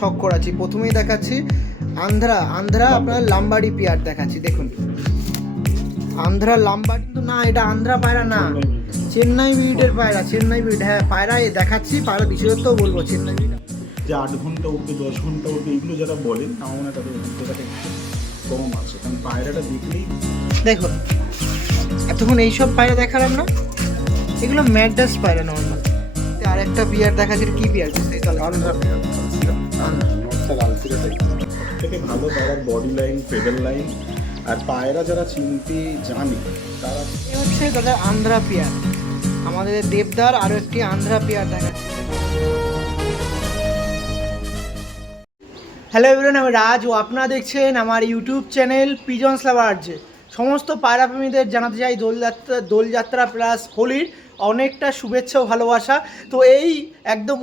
শখ করাচ্ছি। প্রথমেই দেখাচ্ছি আন্ধ্রা আপনার লাম্বাডি পেয়ার দেখাচ্ছি। দেখুন আন্ধ্রা লাম্বাডি, কিন্তু না এটা আন্ধ্রা পায়রা না, চেন্নাই ব্রিডের পায়রা। চেন্নাই ব্রিড, হ্যাঁ পায়রা দেখাচ্ছি, পায়রা বিশেষত্বও বলবো। চেন্নাই ব্রিড যে 8 ঘন্টা উঠবে 10 ঘন্টা উঠবে এগুলো যারা বলেন আমার মনে হয় তাদের অভিজ্ঞতাটা একটু কম আছে, কারণ পায়রাটা দেখলেই দেখুন এতক্ষণ এইসব পায়রা দেখালাম না, এগুলো ম্যাডাস পায়রা নর্মাল। আর একটা বিয়ার দেখাচ্ছি, কি বিয়ার থেকে ভালো পায়রার বডি লাইন, ফেডার লাইন আর পায়রা যারা চিনতে জানে তারা হচ্ছে তাদের আন্ধ্রা পেয়ার। আমাদের দেবদার আরও একটি আন্ধ্রা পেয়ার দেখাচ্ছি। হ্যালো এভরিওয়ান, আমি রাজ ও আপনারা দেখছেন আমার ইউটিউব চ্যানেল পিজনস লাভার্স। সমস্ত পায়রা প্রেমীদের জানাতে চাই দোলযাত্রা প্লাস হোলির অনেকটা শুভেচ্ছা ও ভালোবাসা। তো এই একদম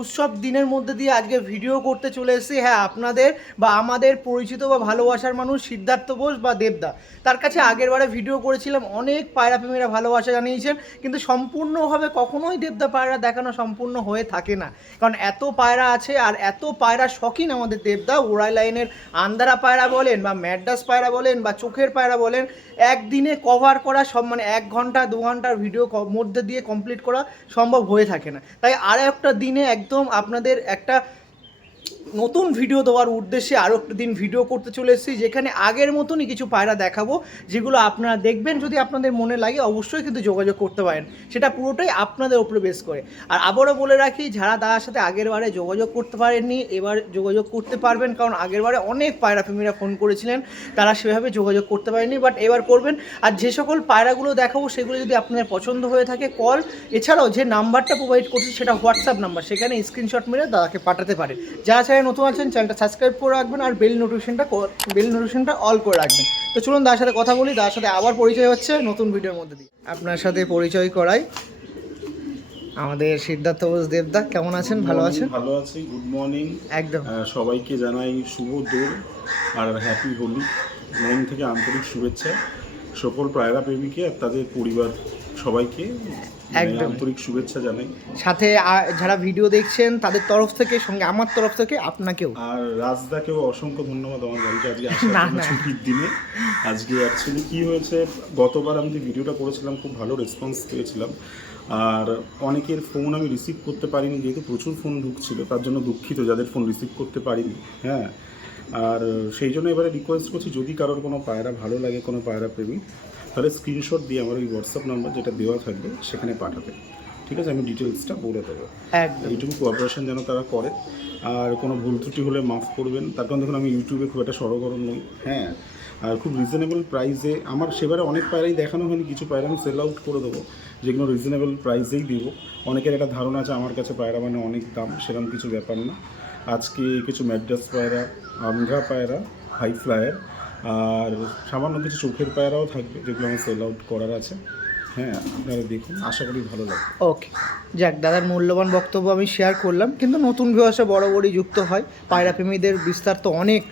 উৎসব দিনের মধ্যে দিয়ে আজকে ভিডিও করতে চলে এসেছি। হ্যাঁ, আপনাদের বা আমাদের পরিচিত বা ভালোবাসার মানুষ সিদ্ধার্থ বোস বা দেবদা, তার কাছে আগেরবারে ভিডিও করেছিলাম, অনেক পায়রা প্রেমীরা ভালোবাসা জানিয়েছেন, কিন্তু সম্পূর্ণভাবে কখনোই দেবদা পায়রা দেখানো সম্পূর্ণ হয়ে থাকে না, কারণ এত পায়রা আছে আর এত পায়রা শখিন আমাদের দেবদা। ওড়াই লাইনের আন্দারা পায়রা বলেন বা ম্যাডাস পায়রা বলেন বা চোখের পায়রা বলেন, একদিনে কভার করা সব, মানে 1 ঘন্টা 2 ঘন্টার ভিডিও মধ্যে দিয়ে কমপ্লিট করা সম্ভব হয়ে থাকে না। তাই আরও একটা দিনে একদম আপনাদের একটা নতুন ভিডিও দেওয়ার উদ্দেশ্যে আরও একটা দিন ভিডিও করতে চলে এসেছি, যেখানে আগের মতনই কিছু পায়রা দেখাবো, যেগুলো আপনারা দেখবেন। যদি আপনাদের মনে লাগে অবশ্যই কিন্তু যোগাযোগ করতে পারেন, সেটা পুরোটাই আপনাদের উপরে বেস করে। আর আবারও বলে রাখি, যারা দাদার সাথে আগের বারে যোগাযোগ করতে পারেননি এবার যোগাযোগ করতে পারবেন, কারণ আগের বারে অনেক পায়রা প্রেমীরা ফোন করেছিলেন, তারা সেভাবে যোগাযোগ করতে পারেনি, বাট এবার করবেন। আর যে সকল পায়রাগুলো দেখাবো সেগুলো যদি আপনাদের পছন্দ হয়ে থাকে, কল এছাড়াও যে নাম্বারটা প্রোভাইড করছি সেটা হোয়াটসঅ্যাপ নাম্বার, সেখানে স্ক্রিনশট মেরে দাদাকে পাঠাতে পারেন। যারা চ্যানেল নতুন আছেন চ্যানেলটা সাবস্ক্রাইব করে রাখবেন আর বেল নোটিফিকেশনটা অল করে রাখবেন। তো চলুন দাদার সাথে কথা বলি, দাদার সাথে আবার পরিচয় হচ্ছে নতুন ভিডিওর মধ্যে দিয়ে। আপনার সাথে পরিচয় করাই আমাদের সিদ্ধার্থ বোস দেবদা। কেমন আছেন? ভালো আছেন? ভালো আছি, গুড মর্নিং। একদম সবাইকে জানাই শুভ দোল আর হ্যাপি হোলি। মন থেকে আন্তরিক শুভেচ্ছা সকল পায়রা প্রেমীকে আর তাদের পরিবার সবাইকে আন্তরিক শুভেচ্ছা জানাই। সাথে যারা ভিডিও দেখছেন তাদের তরফ থেকে, সঙ্গে আমার তরফ থেকে আপনাকেও আর রাজদাকেও অসংখ্য ধন্যবাদ আমার বাড়িতে আজকে আসার ছুটির দিনে। আজকে অ্যাকচুয়ালি কী হয়েছে, গতবার আমি যে ভিডিওটা করেছিলাম খুব ভালো রেসপন্স পেয়েছিলাম, আর অনেকের ফোন আমি রিসিভ করতে পারিনি, যেহেতু প্রচুর ফোন ঢুকছিল, তার জন্য দুঃখিত যাদের ফোন রিসিভ করতে পারিনি। হ্যাঁ, আর সেই জন্য এবারে রিকোয়েস্ট করছি, যদি কারোর কোনো পায়রা ভালো লাগে, কোনো পায়রা প্রেমী, তাহলে স্ক্রিনশট দিয়ে আমার ওই হোয়াটসঅ্যাপ নাম্বার যেটা দেওয়া থাকবে সেখানে পাঠাবে। ঠিক আছে, আমি ডিটেলসটা বলে দেবো। এইটুকু কোঅপারেশন যেন তারা করে, আর কোনো ভুল ত্রুটি হলে মাফ করবেন। তার কারণ দেখুন আমি ইউটিউবে খুব একটা সরগরম নই। হ্যাঁ, আর খুব রিজনেবল প্রাইসে আমার সেবারে অনেক পায়রাই দেখানো হয়নি, কিছু পায়রা আমি সেল আউট করে দেবো, যেগুলো রিজনেবল প্রাইসেই দেবো। অনেকের একটা ধারণা আছে আমার কাছে পায়রা মানে অনেক দাম, সেরকম কিছু ব্যাপার না। আজকে কিছু ম্যাড্রাস পায়রা, আন্ধ্রা পায়রা, হাই ফ্লায়ার আর সামান্য কিছু চোখের পায়রাও থাকবে, যেগুলো আমার সেল আউট করার আছে। হ্যাঁ, আপনারা দেখুন, আশা করি ভালো লাগবে। ওকে, যাক, দাদার মূল্যবান বক্তব্য আমি শেয়ার করলাম, কিন্তু নতুন ভিউয়ার্সে বরাবরই যুক্ত হয়। পায়রা প্রেমীদের বিস্তার তো অনেক,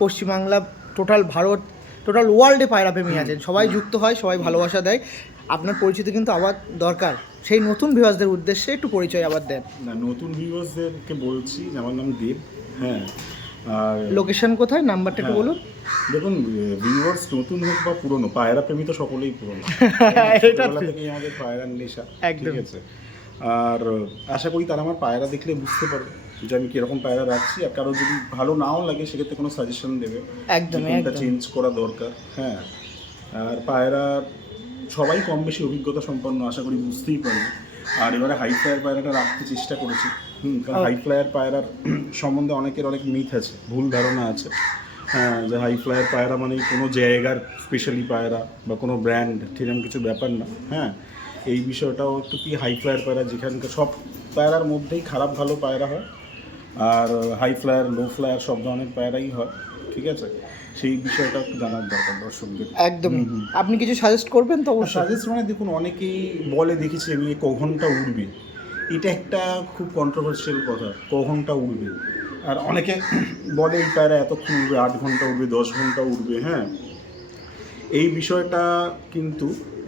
পশ্চিমবাংলা, টোটাল ভারত, টোটাল ওয়ার্ল্ডে পায়রা প্রেমী আছেন, সবাই যুক্ত হয়, সবাই ভালোবাসা দেয়। আপনার পরিচিতি কিন্তু আবার দরকার, সেই নতুন ভিউয়ার্সদের উদ্দেশ্যে একটু পরিচয় আবার দেন। না, নতুন ভিউয়ার্সদেরকে বলছি আমার নাম দেব। হ্যাঁ, আর লোকেশন কোথায়, নাম্বারটা একটু বলুন। দেখুন, ভিউয়ার্স নতুন হোক বা পুরনো, পায়রা প্রেমী তো সকলেই পুরনো। ছোটবেলা থেকেই আমাদের পায়রার নেশা, ঠিক আছে। আর আশা করি তারা আমার পায়রা দেখলে বুঝতে পারবে যে আমি কীরকম পায়রা রাখছি, আর কারো যদি ভালো নাও লাগে সেক্ষেত্রে কোনো সাজেশন দেবে, একদম কোনটা চেঞ্জ করা দরকার। হ্যাঁ, আর পায়রা সবাই কম বেশি অভিজ্ঞতা সম্পন্ন, আশা করি বুঝতেই পারবে। আর এবারে হাই ফ্লায়ার পায়রাটা রাখতে চেষ্টা করেছি, কারণ হাই ফ্লায়ার পায়রার সম্বন্ধে অনেকের অনেক মিথ আছে, ভুল ধারণা আছে। হ্যাঁ, যে হাই ফ্লায়ার পায়রা মানেই কোনো জায়গার স্পেশালি পায়রা বা কোনো ব্র্যান্ড, সেরকম কিছু ব্যাপার না। হ্যাঁ, এই বিষয়টাও একটু কি, হাই ফ্লায়ার পায়রা যেখানকার সব পায়রার মধ্যেই খারাপ ভালো পায়রা হয়, আর হাই ফ্লায়ার লো ফ্লায়ার সব ধরনের পায়রাই হয়, ঠিক আছে। সেই বিষয়টা একটু জানার দরকার দর্শকদের। একদম, আপনি কিছু সাজেস্ট করবেন তো? সাজেস্ট মানে দেখুন, অনেকেই বলে দেখেছি আমি ক ঘন্টা উড়বে, এটা একটা খুব কন্ট্রোভার্সিয়াল কথা, ক ঘন্টা উড়বে। আর অনেকে বলে এই পায়রা এতক্ষণ উড়বে, 8 ঘন্টা উড়বে, 10 ঘন্টা উড়বে। হ্যাঁ, এই বিষয়টা কিন্তু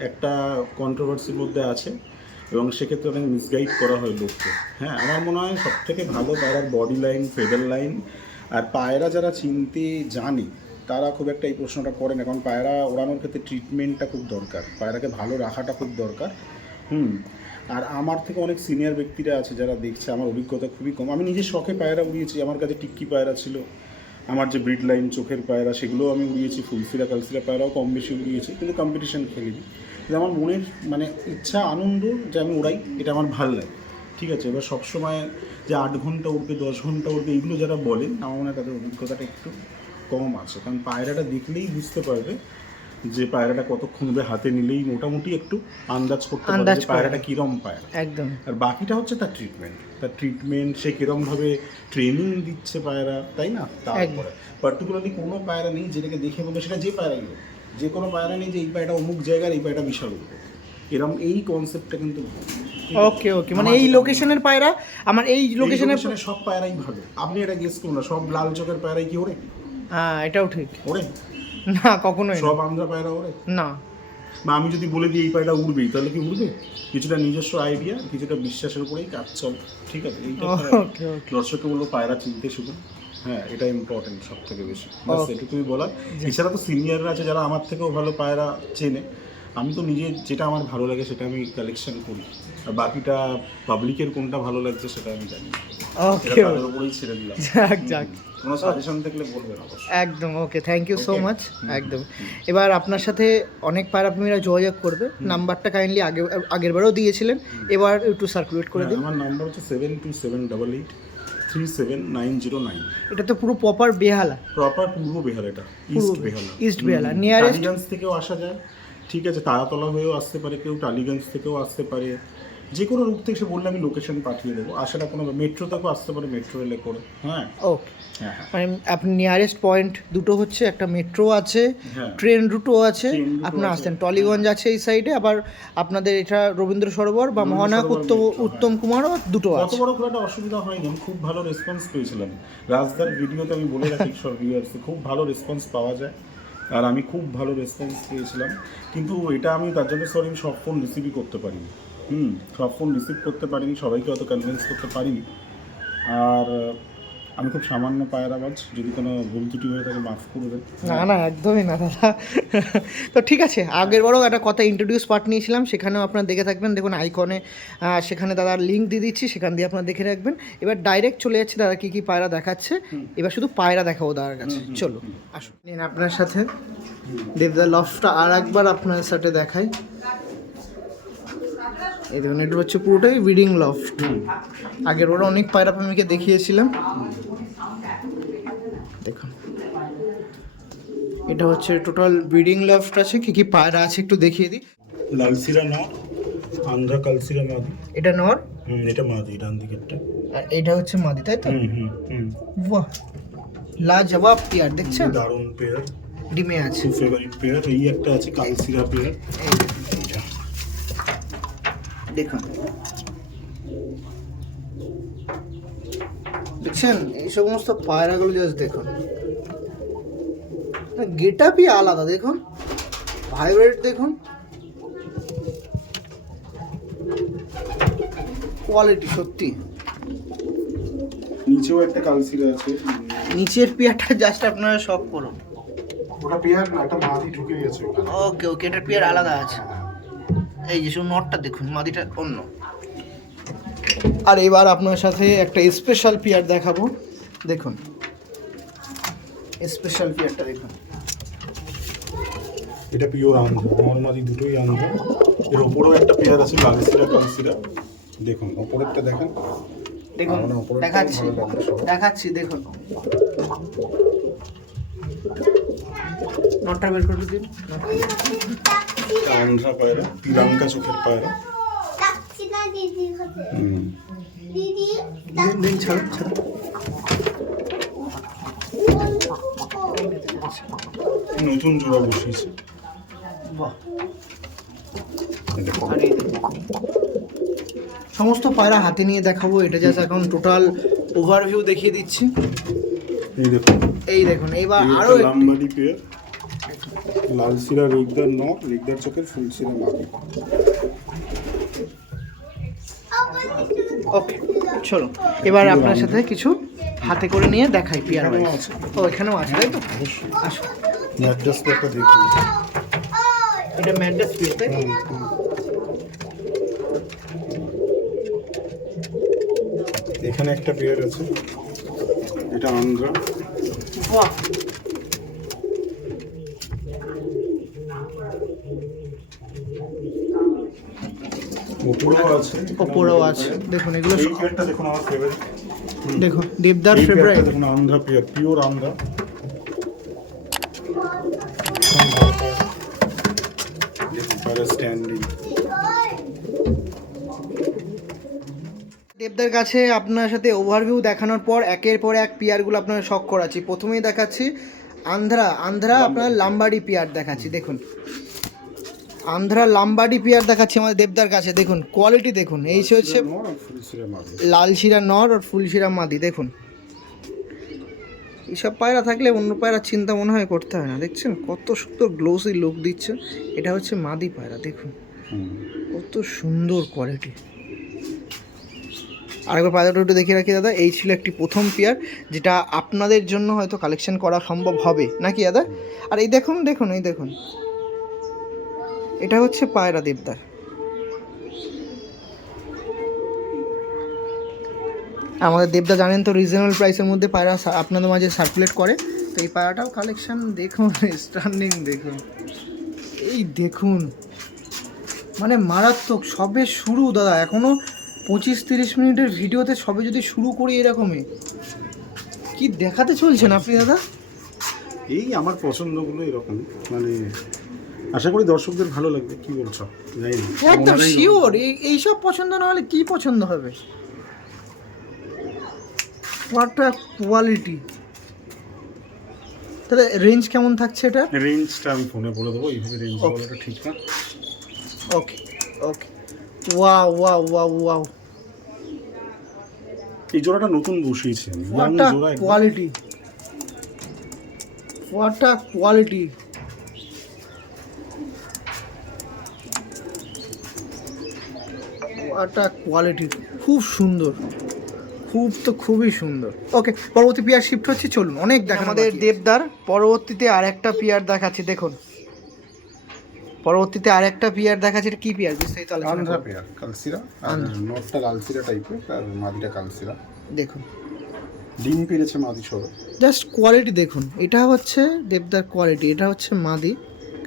একটা কন্ট্রোভার্সির মধ্যে আছে। এবং সেক্ষেত্রে অনেক মিসগাইড করা হয় লোককে। হ্যাঁ, আমার মনে হয় সব থেকে ভালো পায়রার বডি লাইন, ফেদার লাইন। আর পায়রা যারা চিনতে জানে তারা খুব একটা এই প্রশ্নটা করে না, কারণ পায়রা ওড়ানোর ক্ষেত্রে ট্রিটমেন্টটা খুব দরকার, পায়রাকে ভালো রাখাটা খুব দরকার। আর আমার থেকে অনেক সিনিয়র ব্যক্তিরা আছে যারা দেখছে, আমার অভিজ্ঞতা খুবই কম। আমি নিজে শখে পায়রা উড়িয়েছি, আমার কাছে টিক্কি পায়রা ছিল, আমার যে ব্রিড লাইন চোখের পায়রা সেগুলোও আমি উড়িয়েছি, ফুলফিরা কালসিরা পায়রাও কম বেশি উড়িয়েছি, কিন্তু কম্পিটিশন খেলিনি। কিন্তু আমার মনের মানে ইচ্ছা, আনন্দ যে আমি উড়াই, এটা আমার ভালো লাগে। ঠিক আছে, এবার সবসময় যে 8 ঘন্টা উঠবে, 10 ঘন্টা উঠবে, এইগুলো যারা বলেন আমার মনে হয় তাদের অভিজ্ঞতাটা একটু কম আছে। কারণ পায়রাটা দেখলেই বুঝতে পারবে যে পায়রাটা কতক্ষণ হবে, হাতে নিলেই মোটামুটি একটু আন্দাজ করতে পারবে যে পায়রাটা কীরকম পায়রা। একদম। আর বাকিটা হচ্ছে তার ট্রিটমেন্ট, সে কীরমভাবে ট্রেনিং দিচ্ছে পায়রা, তাই না? তারপরে পার্টিকুলারলি কোনো পায়রা নেই যেটাকে দেখে বলবে সেটা যে পায়রাই হোক, যে কোনো পায়রা নেই যে এই পায়রাটা অমুক জায়গার, এই পায়রাটা বিশাল উঠবে, এরকম এই কনসেপ্টটা কিন্তু ওকে ওকে, মানে এই লোকেশনের পায়রা, আমার এই লোকেশনের সব পায়রাই ভালো। আপনি এটা গেস করুন না, সব লাল চোখের পায়রাই কি ওড়ে? হ্যাঁ, এটাও ঠিক। ওড়ে না, কখনোই সব আন্ধ্রা পায়রা ওড়ে না। না, আমি যদি বলে দিই এই পায়রা উড়বেই, তাহলে কি উড়বে? কিছুটা নিজস্ব আইডিয়া, কিছুটা বিশ্বাসের উপরেই কাজ চলে। ঠিক আছে, এইটা দর্শককে বলবো পায়রা চিনতে শিখুন। হ্যাঁ, এটা ইম্পর্টেন্ট সব থেকে বেশি, বাস এটুকুই বলার। এছাড়া তো সিনিয়ররা আছে যারা আমার থেকেও ভালো পায়রা চেনে। আমি তো নিজে যেটা আমার ভালো লাগে সেটা আমি কালেকশন করি, আর বাকিটা পাবলিকের কোনটা ভালো লাগছে সেটা আমি জানি। ওকে, তাদের উপরেই ছেড়ে দিলাম। যাক, কোনো সাজেশন থাকলে বলবেন অবশ্যই। একদম ওকে, থ্যাংক ইউ সো মাচ। একদম। এবার আপনার সাথে অনেক পায়রাপ্রেমীরা যোগাযোগ করবে, নাম্বারটা কাইন্ডলি আগেরবারও দিয়েছিলেন, এবার একটু সার্কুলেট করে দিন। আমার নাম্বার হচ্ছে 727883 37909। এটা তো পুরো প্রপার বেহালা, প্রপার পূর্ব বেহালা, এটা ইস্ট বেহালা। ইস্ট বেহালা, নিয়ারেস্ট টালিগঞ্জ থেকেও আসা যায়, ঠিক আছে, তারাতলা হয়েও আসতে পারে কেউ, টালিগঞ্জ থেকেও আসতে পারে, যে কোনো রুট থেকে সে বললে আমি লোকেশন পাঠিয়ে দেবো। আসাটা কোনো মেট্রো থেকেও আসতে পারে, মেট্রো রেলে করে। হ্যাঁ, ওকে। মানে আপনি নিয়ারেস্ট পয়েন্ট দুটো হচ্ছে, একটা মেট্রো আছে, ট্রেন রুটও আছে, আপনার আসতেন টলিগঞ্জ আছে এই সাইডে, আবার আপনাদের এটা রবীন্দ্র সরোবর বা মহানায়ক উত্তম কুমারও দুটো আছে। কত বড় খুব একটা অসুবিধা হয়নি, আমি খুব ভালো রেসপন্স পেয়েছিলাম। রাজদার ভিডিওতে আমি বলে রাখি সব ভিউয়ার্সে, খুব ভালো রেসপন্স পাওয়া যায়, আর আমি খুব ভালো রেসপন্স পেয়েছিলাম। কিন্তু এটা আমি তার জন্য সরি, আমি সব ফোন রিসিভই করতে পারিনি। সব ফোন রিসিভ করতে পারিনি, সবাইকে অত কনভিন্স করতে পারিনি। আর আমি খুব সামান্য পায়রাবাজ, যদি কোনো ভুল ত্রুটি হয়ে থাকে মাফ করবেন। না, একদমই না দাদা। তো ঠিক আছে, আগেরবারও একটা কথা ইন্ট্রোডিউস পার্ট নিয়েছিলাম, সেখানেও আপনারা দেখে থাকবেন, দেখুন আইকনে সেখানে দাদার লিঙ্ক দিয়ে দিচ্ছি, সেখান দিয়ে আপনারা দেখে রাখবেন। এবার ডাইরেক্ট চলে যাচ্ছে দাদা কী কী পায়রা দেখাচ্ছে, এবার শুধু পায়রা দেখাবো দাদার কাছে। চলো আসুন, নিন আপনার সাথে দেবদার লফটটা আর একবার আপনার সাথে দেখাই। এই দেখুন, এটা হচ্ছে পুরোটাই ব্রিডিং লফট। আগের বারে অনেক পায়রা প্রেমীকে দেখিয়েছিলাম, দেখুন এটা হচ্ছে টোটাল ব্রিডিং লফট আছে। কি কি পায়রা আছে একটু দেখিয়ে দিই। লালসিরা নর, আন্ধ্রা কালসিরা মাদি। এটা নর, এটা মাদি, ডান দিকেরটা। আর এটা হচ্ছে মাদি, তাই তো? বাহ, লাজবাব পেয়ার, দেখছেন? দারুণ পেয়ার, ডিমে আছে, ফেভারিট পেয়ার। এই একটা আছে কালসিরা পেয়ার, দেখুন দেখছেন? এই সমস্ত পায়রাগুলো জাস্ট দেখুন, গেট আপই আলাদা, দেখুন ভাইব্রেট, দেখুন কোয়ালিটি সত্যি। নিচেও একটা কালসিরা আছে, নিচের পেয়ারটা জাস্ট আপনারা শক করুন। ওটা পেয়ার না, এটা মাদি ঢুকে গেছে। ওকে ওকে, এটার পেয়ার আলাদা আছে। এই যে শুধু নটটা দেখুন, মাদিটা অন্য। আর এবার আপনার সাথে একটা স্পেশাল পেয়ার দেখাবো, দেখুন স্পেশাল পেয়ারটা দেখুন। এটা পিওর আন্ধ্রা, নর্মালি দুটোই আন্ধ্রা। এর ওপরেও একটা পেয়ার আছে লালসিরা কালসিরা, দেখুন ওপরেরটা দেখেন, দেখুন দেখাচ্ছি দেখুন। নটটা বের করে দিন। আন্ধ্রা পায়রা, তিরঙ্গা চোখের পায়রা। দিন ছাড়ো ছাড়ো। নতুন জোড়া বসিয়েছে। বাহ, সমস্ত পায়রা হাতে নিয়ে দেখাবো, এটা জাস্ট এখন টোটাল ওভারভিউ দেখিয়ে দিচ্ছি। এই দেখুন এইবার আরো লাম্বাডি পেয়ার, লালসিরা রেগদার নর, রেগদার চোখের ফুলসিরা মাদি। ওকে চলো এবার আপনার সাথে কিছু হাতে করে নিয়ে দেখাই পিয়ার এখানেও ওয়াইজ। আছে। ও এখানেও আছে তাই তো? আসো, ম্যাড্রাস পেপার দেখি। এটা ম্যাড্রাস পিয়ার তাই তো? এখানে একটা পেয়ার আছে, এটা আন্ধ্রা। বাহ, উপরেও আছে, ওপরেও আছে দেখুন এগুলো এই পেয়ারটা দেখুন আমার ফেভারিট। দেখুন দেবদার এই পেয়ারটা ফেভারিট। দেখুন আন্ধ্রা পেয়ার, পিওর আন্ধ্রা। স্ট্যান্ডিং। দেবদার কাছে আপনার সাথে ওভারভিউ দেখানোর পর একের পর এক পিয়ারগুলো আপনারা শখ করাচ্ছি। প্রথমেই দেখাচ্ছি আন্ধ্রা আপনার লাম্বাডি পিয়ার দেখাচ্ছি দেখুন। আন্ধ্রা লাম্বাডি পিয়ার দেখাচ্ছি আমাদের দেবদার কাছে। দেখুন কোয়ালিটি দেখুন, এই হচ্ছে লাল শিরা নর আর ফুল শিরা মাদি। দেখুন এইসব পায়রা থাকলে অন্য পায়রার চিন্তা মনে হয় করতে হয় না। দেখছেন কত সুন্দর গ্লোসি লুক দিচ্ছে। এটা হচ্ছে মাদি পায়রা, দেখুন কত সুন্দর কোয়ালিটি। আরেকবার পায়রাটা একটু দেখিয়ে রাখি দাদা, এই ছিল একটি প্রথম পেয়ার যেটা আপনাদের জন্য হয়তো কালেকশন করা সম্ভব হবে নাকি দাদা? আর এই দেখুন দেখুন এই দেখুন, এটা হচ্ছে পায়রা দেবদার। আমাদের দেবদা জানেন তো রিজনেবল প্রাইসের মধ্যে পায়রা আপনাদের মাঝে সার্কুলেট করে। তো এই পায়রাটাও কালেকশন দেখুন, স্টার্নিং দেখুন, এই দেখুন মানে মারাত্মক। সবে শুরু দাদা, এখনও 25-30 মিনিটের ভিডিওতে সবে যদি শুরু করি এরকমই। কি দেখাতে চলছেন আপনি দাদা? এই আমার পছন্দগুলো এরকম, মানে আশা করি দর্শকদের ভালো লাগবে। কি বলছো? জানি না, একদম ওনারাই শিওর। এইসব পছন্দ না হলে কি পছন্দ হবে? What a quality. তাহলে রেঞ্জ কেমন থাকছে এটা? রেঞ্জটা আমি ফোনে বলে দেবো, এইভাবে রেঞ্জ বলাটা ঠিক না। ওকে ওকে, ওয়াও ওয়াও ওয়াও ওয়াও, এই জোড়াটা নতুন বসিয়েছি আমি, হোয়াট young আ জোড়া একদম। Quality, what a quality. What a quality, খুব সুন্দর, খুব তো খুবই সুন্দর। ওকে পরবর্তী পিয়ার শিফট হচ্ছে, চলুন। অনেক দেখা আমাদের দেবদার পরবর্তীতে আর একটা পিয়ার দেখাচ্ছি দেখুন। পরবর্তীতে আর একটা পিয়ার দেখাচ্ছি। এটা কি পিয়ার বিস্তারিত আলোচনা আন্ধ্রা করুন। পেয়ার, কালসিরা, আর নটটা লালসিরা টাইপের, আর মাদিটা কালসিরা। দেখুন ডিম পেরেছে মাদি সবে। জাস্ট কোয়ালিটি দেখুন, এটা হচ্ছে দেবদার কোয়ালিটি, এটা হচ্ছে মাদি,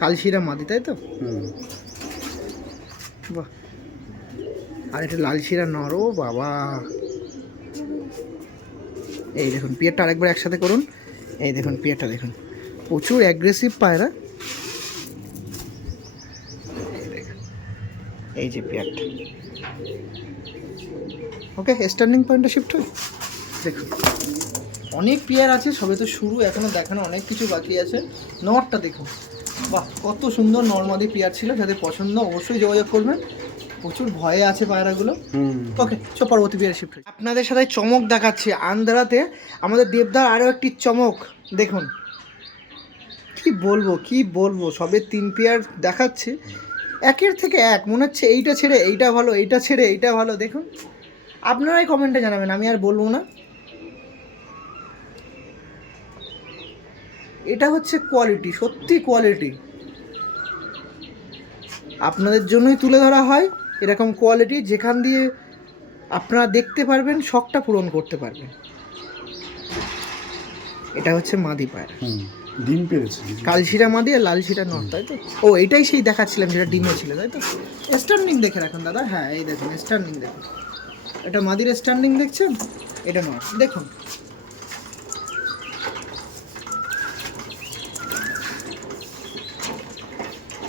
কালশিরা মাদি তাই তো? বাহ, আর এটা লালশিরা নর। ও বাবা, এই দেখুন পিয়ারটা আরেকবার একসাথে করুন। এই দেখুন পিয়ারটা দেখুন, প্রচুর অ্যাগ্রেসিভ পায়রা। এই দেখুন, এই যে পিয়ারটা। ওকে স্ট্যান্ডিং পয়েন্টে শিফট হয়। দেখুন অনেক পেয়ার আছে, সবে তো শুরু, এখনো দেখানো অনেক কিছু বাকি আছে। নরটা দেখুন, বাহ কত সুন্দর নর্মাদি পেয়ার ছিল। যাদের পছন্দ অবশ্যই যোগাযোগ করবেন। প্রচুর ভয়ে আছে পায়রাগুলো। ওকে পরবর্তী পেয়ারে শিফট হচ্ছে। আপনাদের সাথে চমক দেখাচ্ছি আন্ধ্রাতে আমাদের দেবদার আরও একটি চমক দেখুন। কি বলবো কি বলবো, সবে 3 পেয়ার দেখাচ্ছি, একের থেকে এক মনে হচ্ছে এইটা ছেড়ে এইটা ভালো, এইটা ছেড়ে এইটা ভালো। দেখুন আপনারাই কমেন্টে জানাবেন, আমি আর বলবো না। এটা হচ্ছে কোয়ালিটি, সত্যি কোয়ালিটি। আপনাদের জন্যই তুলে ধরা হয় এরকম কোয়ালিটি, যেখান দিয়ে আপনারা দেখতে পারবেন, শখটা পূরণ করতে পারবেন। এটা হচ্ছে মাদি পায়রা, ডিম পেরেছে, কালশিরা মাদি আর লালশিরা নর তাই তো? ও এটাই সেই দেখাচ্ছিলাম যেটা ডিমে ছিল তাই তো? স্ট্যান্ডিং দেখে রাখুন দাদা। হ্যাঁ এই দেখুন স্ট্যান্ডিং দেখুন, এটা মাদির স্ট্যান্ডিং দেখছেন, এটা নর দেখুন।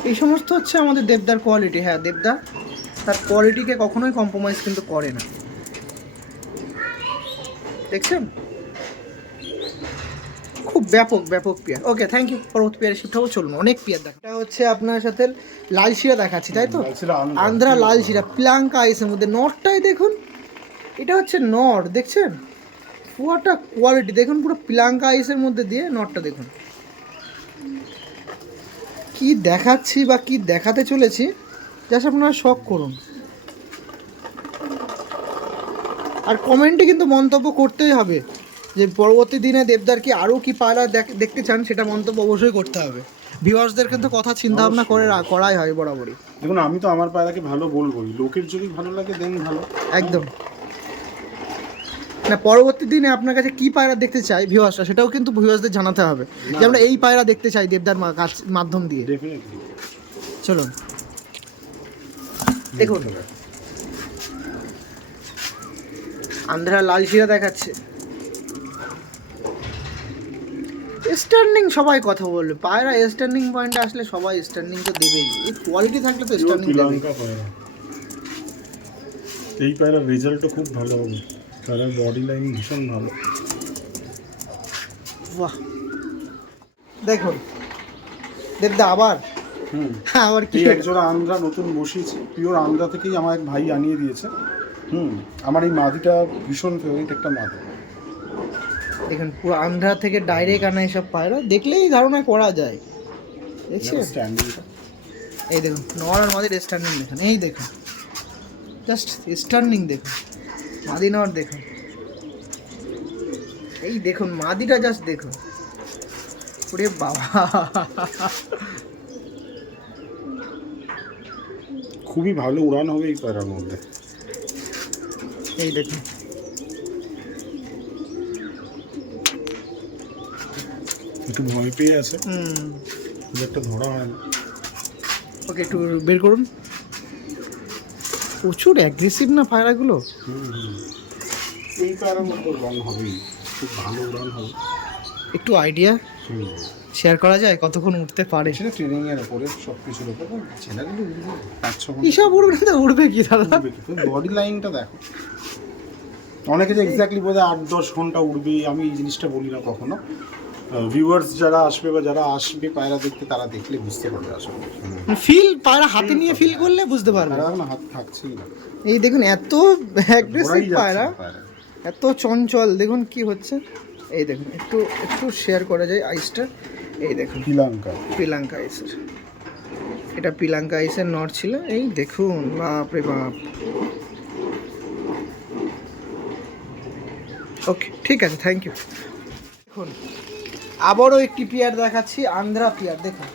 এই সমস্ত হচ্ছে আমাদের দেবদার কোয়ালিটি। হ্যাঁ দেবদা তার কোয়ালিটিকে কখনোই কম্প্রোমাইজ কিন্তু করে না, দেখছেন? খুব ব্যাপক ব্যাপক পেয়ার। Okay thank you. পরবর্তী পেয়ারে শিফট হবো, চলুন। অনেক পেয়ার দেখা, এটা হচ্ছে আপনার সাথে লালশিরা দেখাচ্ছি তাই তো? আন্ধ্রা লালশিরা প্লাঙ্কা আইসের মধ্যে। নরটাই দেখুন, এটা হচ্ছে নর, দেখছেন পুরোটা কোয়ালিটি দেখুন, পুরো প্লাঙ্কা আইসের মধ্যে দিয়ে নরটা দেখুন। কি দেখাচ্ছি বা কি দেখাতে চলেছি জাস্ট আপনারা শখ করুন। আর কমেন্টে কিন্তু মন্তব্য করতেই হবে যে পরবর্তী দিনে দেবদার কি আরও কি পায়রা দেখতে চান, সেটা মন্তব্য অবশ্যই করতে হবে। ভিউয়ার্সদের কিন্তু কথা চিন্তা ভাবনা করে করাই হয় বরাবরই। দেখুন আমি তো আমার পায়রাকে ভালো বলবোই, লোকের যদি ভালো লাগে দেন ভালো, একদম না। পরবর্তী দিনে আপনার কাছে কি পায়রা দেখতে চাই ভিউয়ার্সরা, সেটাও কিন্তু ভিউয়ার্সদের জানাতে হবে যে আমরা এই পায়রা দেখতে চাই দেবদার মাধ্যম দিয়ে। ডেফিনেটলি। চলুন দেখুন, আন্ধ্রা লাল শিরা দেখাচ্ছে। স্ট্যান্ডিং সবাই কথা বলবে, পায়রা স্ট্যান্ডিং পয়েন্টে আসলে সবাই স্ট্যান্ডিং তো দেবেই, এই কোয়ালিটি থাকলে তো স্ট্যান্ডিং দেবে। পিলাঙ্কা পায়রা, এই পায়রার রেজাল্টও খুব ভালো হবে, পায়রার বডি লাইন ভীষণ ভালো। বাহ দেখুন দেবদা আবার আবার কি এই একজোড়া আন্ধ্রা নতুন বসিয়েছি, পিওর আন্ধ্রা থেকেই আমার এক ভাই আনিয়ে দিয়েছে। আমার এই মাদিটা ভীষণ ফেভারিট একটা মাদি। দেখুন পুরো আন্ধ্রা থেকে ডাইরেক্ট আনা এসব পায়রা, দেখলেই ধারণা করা যায়। দেখছেন স্ট্যান্ডিংটা, এই দেখুন নর আর মাদির স্ট্যান্ডিং দেখুন, এই দেখুন জাস্ট স্ট্যান্ডিং দেখুন, মাদি নর দেখুন, এই দেখুন মাদিটা জাস্ট দেখুন, ওরে বাবা খুবই ভালো উড়ান হবে এই পায়রার মধ্যে। এই দেখুন একটু ভয় পেয়ে আছে, খুব একটা ধরা হয় না। ওকে একটু বের করুন। প্রচুর অ্যাগ্রেসিভ না পায়রাগুলো। এই পায়রার মধ্যে উড়ান হবেই, খুব ভালো উড়ান হবে। একটু আইডিয়া শেয়ার করা যায় কতক্ষণ উঠতে পারে? সেটা ট্রেনিং এর উপরে, সব কিছুর উপরে। ছেলেগুলো উড়বে 5-6 ঘন্টা। এসব উড়বে না তো উড়বে কি দাদা? বডি লাইনটা দেখো, অনেকে যে এক্স্যাক্টলি বোধ হয় 8-10 ঘন্টা উড়বে, আমি এই জিনিসটা বলি না কখনো। ভিউয়ার্স যারা আসবে বা যারা আসবে পায়রা দেখতে, তারা দেখলে বুঝতে পারবে আসলে। ফিল পায়রা হাতে নিয়ে ফিল করলে বুঝতে পারবে। পায়রা এখন হাত থাকছেই না, এই দেখুন এত অ্যাগ্রেসিভ ঘোরাই যাচ্ছে পায়রা, না পায়রা। এত চঞ্চল, দেখুন কি হচ্ছে। এই দেখুন একটু একটু শেয়ার করা যায় আইসটা, এই দেখুন পিলাঙ্কা, পিলাঙ্কা আইসের, এটা পিলাঙ্কা আইসের নর ছিল। এই দেখুন বাপ রে বাপ। ওকে ঠিক আছে, থ্যাংক ইউ। দেখুন আবারও একটি পেয়ার দেখাচ্ছি, আন্ধ্রা পেয়ার। দেখুন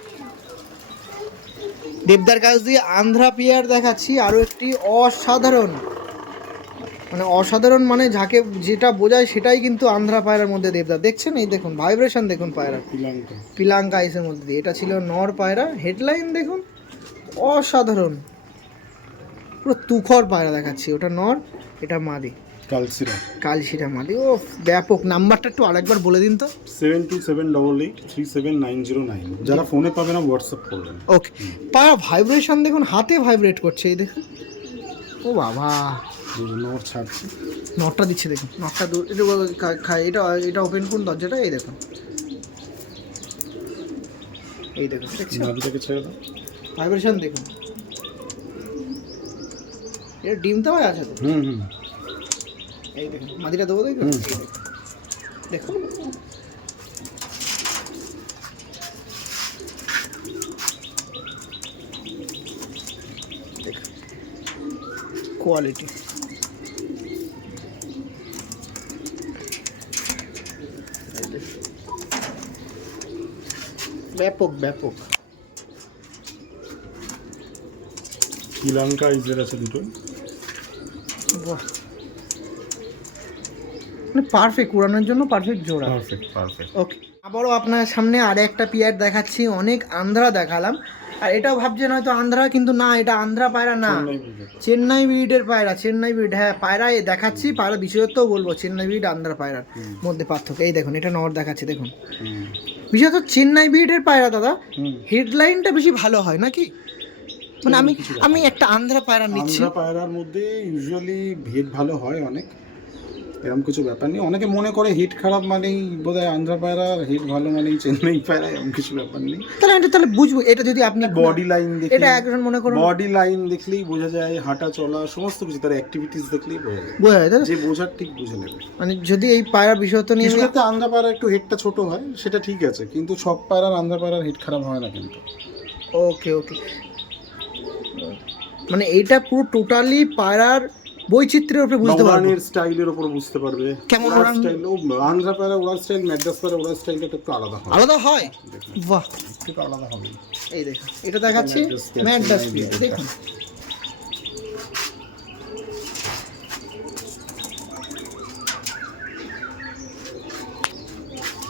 দেবদার কাছ দিয়ে আন্ধ্রা পেয়ার দেখাচ্ছি, আরও একটি অসাধারণ, মানে অসাধারণ মানে যাকে যেটা বোঝায় সেটাই কিন্তু আন্ধ্রা পায়রার মধ্যে দেবদা। দেখছেন এই দেখুন ভাইব্রেশন দেখুন পায়রা, পিলাঙ্কা, পিলাঙ্কা আইসের মধ্যে দিয়ে। এটা ছিল নর পায়রা, হেডলাইন দেখুন অসাধারণ, পুরো তুখর পায়রা দেখাচ্ছি। ওটা নর, এটা মাদি, কালসিরা, কালশিরা মাদি। ও ব্যাপক। নাম্বারটা একটু আরেকবার বলে দিন তো। 7278837909। যারা ফোনে পাবে না হোয়াটসঅ্যাপ করবেন। ওকে, পায়রা ভাইব্রেশন দেখুন, হাতে ভাইব্রেট করছে, এই দেখুন। ও বাবা, নর ছাড়ছে, নটটা দিচ্ছে দেখুন, নটটা এটা এটা ওপেন করুন দরজাটা, এই দেখুন, এই দেখুন দেখছেন মাদিটাকে ছেড়ে দাও। ভাইব্রেশন দেখুন। এটা ডিম তো আছে তো। এই দেখুন মাদিটা দেবো, দেখুন দেখুন কোয়ালিটি। ব্যাপক ব্যাপক। শ্রীলঙ্কা ইজের আছে দুটো। বাহ, মানে পারফেক্ট, উড়ানোর জন্য পারফেক্ট জোড়া। Perfect perfect. ওকে, আবারও আপনার সামনে আর একটা পেয়ার দেখাচ্ছি। অনেক আন্ধ্রা দেখালাম, আর এটাও ভাবছেন হয়তো আন্ধ্রা, কিন্তু না, এটা আন্ধ্রা পায়রা না, চেন্নাই ব্রিডের পায়রা। চেন্নাই ব্রিড, হ্যাঁ পায়রা দেখাচ্ছি, পায়রা বিশেষত্বও বলবো। চেন্নাই ব্রিড আন্ধ্রা পায়রার মধ্যে পার্থক্য। এই দেখুন এটা নর দেখাচ্ছি, দেখুন বিশেষত চেন্নাই ব্রিডের পায়রা দাদা হেডলাইনটা বেশি ভালো হয় নাকি? মানে আমি একটা আন্ধ্রা পায়রা নিচ্ছি। আন্ধ্রা পায়রার মধ্যে ইউজুয়ালি হেড ভালো হয় অনেক, এরকম কিছু ব্যাপার নেই। অনেকে মনে করে হেড খারাপ মানেই বোধহয় আন্ধ্রা পায়রা, হেড ভালো মানেই চেন্নাই পায়রা, এরকম কিছু ব্যাপার নেই। তাহলে বুঝবো এটা যদি আপনি বডি লাইন দেখে, এটা একজন মনে করুন বডি লাইন দেখলেই বোঝা যায়, হাঁটা চলা সমস্ত কিছু, তার অ্যাক্টিভিটিস দেখলেই বোঝা যায়, যে বোঝার ঠিক বুঝে নেবে। মানে যদি এই পায়রা বিশেষত নিয়ে কিছু ক্ষেত্রে আন্ধ্রা পায়রা একটু হেডটা ছোট হয়, সেটা ঠিক আছে, কিন্তু সব পায়রার আন্ধ্রা পায়রার হেড খারাপ হয় না কিন্তু। ওকে ওকে, মানে এইটা পুরো টোটালি পায়রার বৈচিত্র্যের উপরে বুঝতে পারবো। নওরানের স্টাইলের উপর বুঝতে পারবে। কেমন ওড়ার স্টাইল, ও আন্ধ্রা পায়রা ওড়ার স্টাইল, ম্যাড্রাস পায়রা ওড়ার স্টাইলটা একটু আলাদা হয়। আলাদা হয়, বাহ, একটু আলাদা হবে। এই দেখুন এটা দেখাচ্ছি ম্যাড্রাস পেয়ার, দেখুন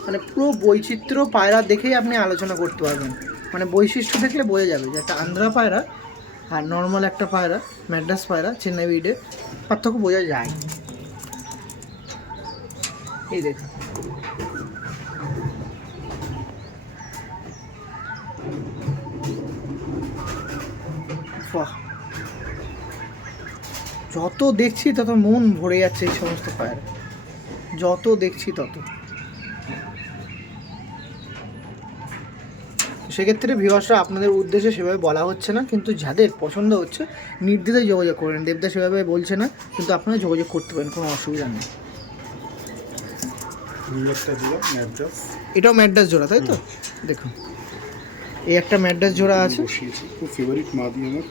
মানে পুরো বৈচিত্র্য পায়রা দেখেই আপনি আলোচনা করতে পারবেন, মানে বৈশিষ্ট্য দেখলে বোঝা যাবে যে একটা আন্ধ্রা পায়রা আর নর্মাল একটা পায়রা ম্যাড্রাস পায়রা চেন্নাই ব্রিডের পার্থক্য বোঝা যায়। এই দেখুন বাহ, যত দেখছি তত মন ভরে যাচ্ছে এই সমস্ত পায়রা, যত দেখছি তত। সেক্ষেত্রে ভিউয়ার্সরা আপনাদের উদ্দেশ্যে সেভাবে বলা হচ্ছে না, কিন্তু যাদের পছন্দ হচ্ছে নির্দ্বিধায় যোগাযোগ করেন। দেবদা সেভাবে বলছে না, কিন্তু আপনারা যোগাযোগ করতে পারেন, কোনো অসুবিধা নেই। এটাও ম্যাড্রাস জোড়া, তাই তো? দেখুন এই একটা ম্যাড্রাস জোড়া আছে, খুব ফেভারিট মাদি আমার।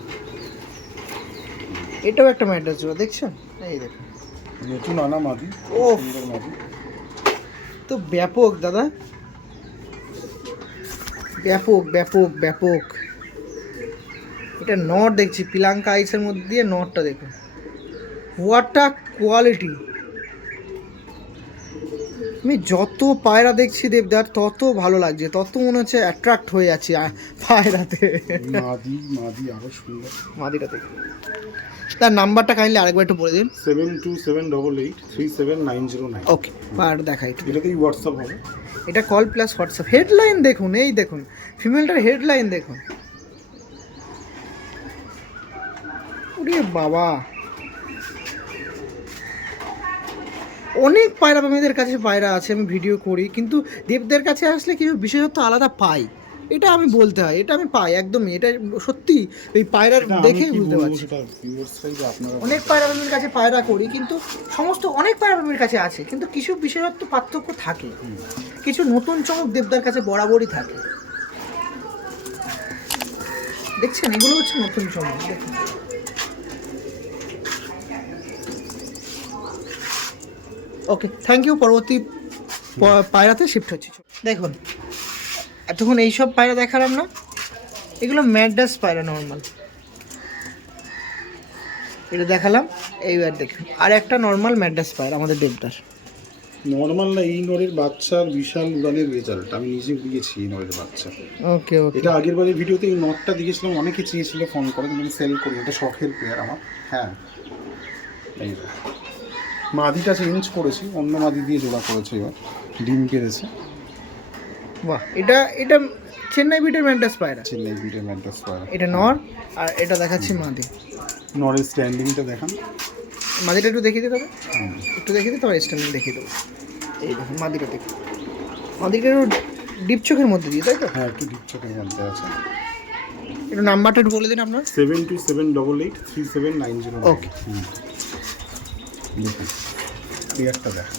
এটাও একটা ম্যাড্রাস জোড়া, দেখছেন? এই দেখুন নতুন আনা মাদি, ও মাদি তো ব্যাপক দাদা, ব্যাপক ব্যাপক ব্যাপক। এটা নট দেখছি পিলাঙ্কা আইসের মধ্যে দিয়ে, নটটা দেখুন হোয়াট আ কোয়ালিটি। আমি যত পায়রা দেখছি দেবদার তত ভালো লাগছে, তত মনে হচ্ছে অ্যাট্রাক্ট হয়ে যাচ্ছি পায়রাতে। মাদি মাদি আরো সুন্দর। মাদিটা দেখুন, তার নাম্বারটা কাইন্ডলি আরেকবার একটু বলে দিন। 7278837909। ওকে, পায়রাটা দেখাই একটু। এটাতেই হোয়াটসঅ্যাপ হবে। এটা কল প্লাস হোয়াটসঅ্যাপ। হেডলাইন দেখুন, এই দেখুন ফিমেলটার হেডলাইন দেখুন, ওরে বাবা। অনেক পায়রা প্রেমীদের কাছে পায়রা আছে, আমি ভিডিও করি, কিন্তু দেবদের কাছে আসলে কিছু বিশেষত্ব আলাদা পাই, এটা আমি বলতে হয়, এটা আমি পাই একদমই, এটা সত্যি এই পায়রার দেখেই বুঝতে পারছি। অনেক পায়রা প্রেমীর কাছে পায়রা করি, কিন্তু সমস্ত অনেক পায়রা প্রেমীর কাছে আছে, কিন্তু কিছু বিশেষত্ব পার্থক্য থাকে, কিছু নতুন চমক দেবদার কাছে বরাবরই থাকে। দেখছেন এগুলো হচ্ছে নতুন চমক, দেখুন ওকে, থ্যাংক ইউ। পরবর্তী পায়রাতে শিফট হচ্ছে। দেখুন এতক্ষণ এইসব পায়রা দেখালাম না, এগুলো ম্যাড্রাস পায়রা নর্মাল, এটা দেখালাম। এইবার দেখুন আর একটা নর্মাল ম্যাড্রাস পায়রা আমাদের দেবদার। নর্মাল না, এই নরের বাচ্চার বিশাল উড়ানের রেজাল্ট, আমি নিজে দিয়েছি এই নরের বাচ্চা। ওকে ওকে, এটা আগের বারের ভিডিওতে এই নটটা দিয়েছিলাম, অনেকে চেয়েছিল ফোন করে, কিন্তু আমি সেল করি, এটা শখের পেয়ার আমার। হ্যাঁ এই মাদিটা চেঞ্জ করেছি, অন্য মাদি দিয়ে জোড়া করেছে, এবার ডিম পেরেছে। বাহ, এটা এটা চেন্নাই বিটের ম্যাড্রাস পায়রা, চেন্নাই বিটের ম্যাড্রাস পায়রা। এটা নর, আর এটা দেখাচ্ছি মাদি। নরের স্ট্যান্ডিংটা দেখান, মাদিটা একটু দেখিয়ে দিতে হবে, একটু দেখিয়ে দিতে হবে, স্ট্যান্ডিং দেখিয়ে দেবো। এই দেখুন মাদিটা দেখুন, মাদিটা একটু ডিপ চোখের মধ্যে দিয়ে, তাই তো? হ্যাঁ একটু ডিপ চোখের মধ্যে আছে। একটু নাম্বারটা একটু বলে দিন আপনার। 7278837909। ওকে, দেখুন পেয়ারটা দেখেন,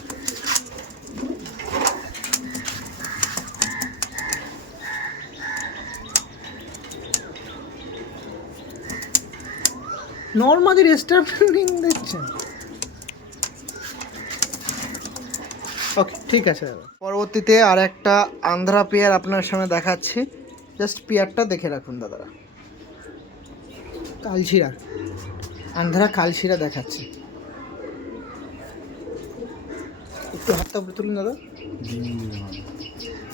নর্মালি রেস্টার্নিং দেখছেন। ওকে ঠিক আছে দাদা, পরবর্তীতে আর একটা আন্ধ্রা পেয়ার আপনার সামনে দেখাচ্ছি, জাস্ট পেয়ারটা দেখে রাখুন দাদারা। কালশিরা, আন্ধ্রা কালশিরা দেখাচ্ছি, একটু হাতটা উপরে তুলুন দাদা।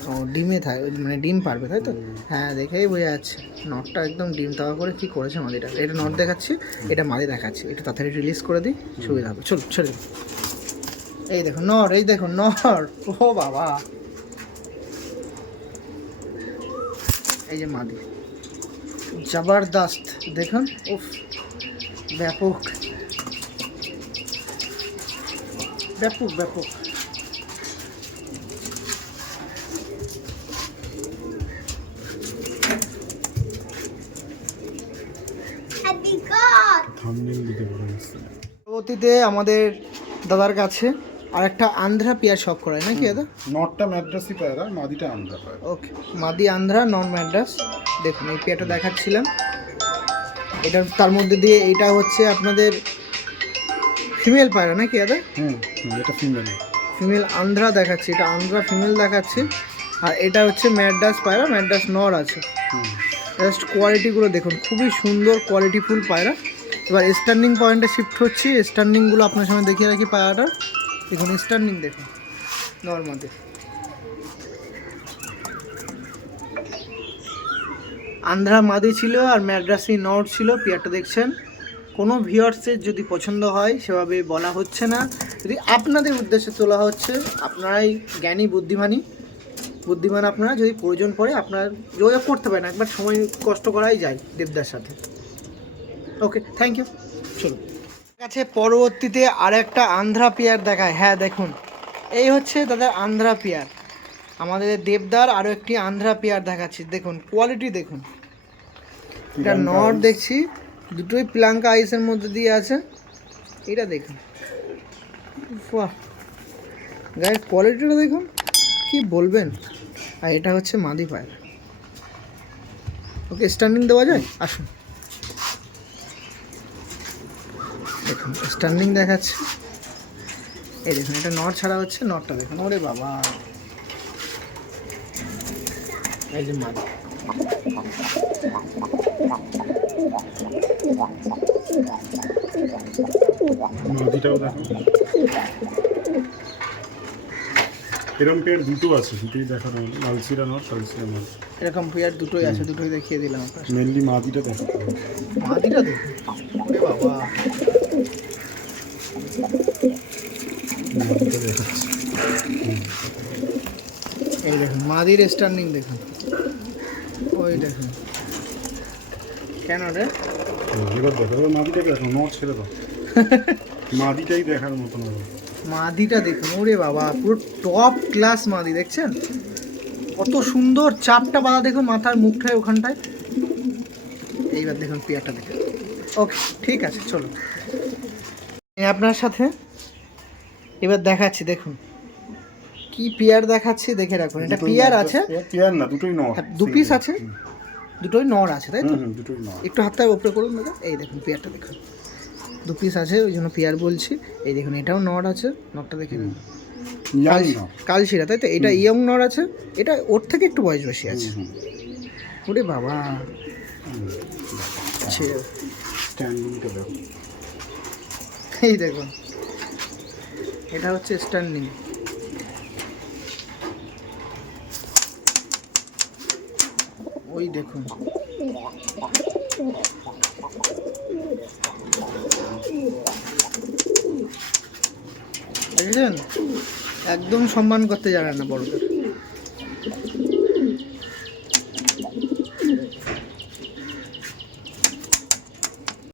ও ডিমে থাকে, মানে ডিম পারবে তাই তো? হ্যাঁ দেখেই বোঝা যাচ্ছে, নটটা একদম ডিম তাওয়া করে কি করেছে মাদিটা। এটা নট দেখাচ্ছি, এটা মাদি দেখাচ্ছি, এটা তাড়াতাড়ি রিলিজ করে দিই, সুবিধা হবে। চল ছেড়ে দিন। এই দেখুন নর, এই দেখুন নর, ও বাবা, এই যে মাদি জবরদস্ত দেখুন, উফ ব্যাপক ব্যাপক ব্যাপক। পরবর্তীতে আমাদের দাদার কাছে আর একটা আন্ধ্রা পেয়ার শখ করায় নাকি দাদা? নটটা ম্যাড্রাসি পায়রা, মাদিটা আন্ধ্রা পায়রা। ওকে, মাদি আন্ধ্রা, নন ম্যাড্রাস। দেখুন এই পেয়ারটা দেখাচ্ছিলাম, এটার তার মধ্যে দিয়ে এটা হচ্ছে আপনাদের ফিমেল পায়রা নাকি দাদা? এটা ফিমেল। ফিমেল আন্ধ্রা দেখাচ্ছি, এটা আন্ধ্রা ফিমেল দেখাচ্ছি। আর এটা হচ্ছে ম্যাড্রাস পায়রা, ম্যাড্রাস নর আছে। জাস্ট কোয়ালিটিগুলো দেখুন, খুবই সুন্দর কোয়ালিটিফুল পায়রা। এবার স্ট্যান্ডিং পয়েন্টে শিফট হচ্ছি, স্ট্যান্ডিংগুলো আপনার সামনে দেখিয়ে রাখি পায়রাটা। দেখুন স্ট্যান্ডিং দেখুন নর্মালি। আন্ধ্রা মাদি ছিল আর ম্যাড্রাসি নর ছিল, পেয়ারটা দেখছেন। কোনো ভিউয়ার্সের যদি পছন্দ হয় সেভাবে বলা হচ্ছে না, যদি আপনাদের উদ্দেশ্যে তোলা হচ্ছে। আপনারাই জ্ঞানী বুদ্ধিমান আপনারা, যদি প্রয়োজন পড়ে আপনারা যোগাযোগ করতে পারেন, একবার সময় কষ্ট করাই যায় দেবদার সাথে। ওকে, থ্যাংক ইউ। চলুন কাছে পরবর্তীতে আর একটা আন্ধ্রা পেয়ার দেখায়। হ্যাঁ দেখুন, এই হচ্ছে তাদের আন্ধ্রা পেয়ার। আমাদের দেবদার আরও একটি আন্ধ্রা পেয়ার দেখাচ্ছি, দেখুন কোয়ালিটি দেখুন। এটা নর দেখছি, দুটোই প্লাঙ্কা আইসের মধ্যে দিয়ে আছে। এটা দেখুন, বাহ, গায়ের কোয়ালিটিটা দেখুন, কি বলবেন। আর এটা হচ্ছে মাদি পায়রা। ওকে, স্ট্যান্ডিং দেওয়া যায়, আসুন দেখুন স্ট্যান্ডিং দেখাচ্ছে। এই দেখুন, এটা নট ছাড়া হচ্ছে, নটটা দেখুন। ওরে বাবা, এই যে মাদি। মাদিটাও দেখো, এরকম পেয়ার দুটো আছে, দুটোই দেখানো হলো, মালসিরা নর, সালসিরা নর। এরকম পেয়ার দুটোই আছে, দুটোই দেখিয়ে দিলাম আপনার। মেনলি মাদিটা দেখো, মাদিটা দেখুন। ওরে বাবা, মাদিটা দেখাচ্ছি। এই দেখুন মাদির স্ট্যান্ডিং দেখুন, ওই দেখুন। কেন রে? এবার দেখো, এবার মাদিটাকে দেখো, নর ছেড়ে দাও। মাদিটাই দেখার মতন হবে। মাদিটা দেখুন, ওরে বাবা, পুরো টপ ক্লাস মাদি, দেখছেন কত সুন্দর চাপটা বাঁধা, দেখুন মাথার মুখটায় ওখানটায়। এইবার দেখুন পেয়ারটা দেখুন। ওকে, ঠিক আছে, চলুন আপনার সাথে এবার দেখাচ্ছি। দেখুন কি পেয়ার দেখাচ্ছি, দেখে রাখুন। এটা পেয়ার আছে, পেয়ার না, দুটোই নর, দু পিস আছে, দুটোই নর আছে, তাই তো? দুটোই নর। একটু হাতটা উপরে করুন দাদা। এই দেখুন পেয়ারটা দেখুন, দু পিস আছে, ওই জন্য পেয়ার বলছি। এই দেখুন এটাও নর আছে, নরটা দেখে নিন, কালশিরা, তাই তো? এটা ইয়ং নর আছে, এটা ওর থেকে একটু বয়স বেশি আছে। ওরে বাবা, স্ট্যান্ডিংটা দেখো, এই দেখুন এটা হচ্ছে স্ট্যান্ডিং। ওই দেখুন, বুঝলেন, একদম সম্মান করতে জানেন না বড়দের।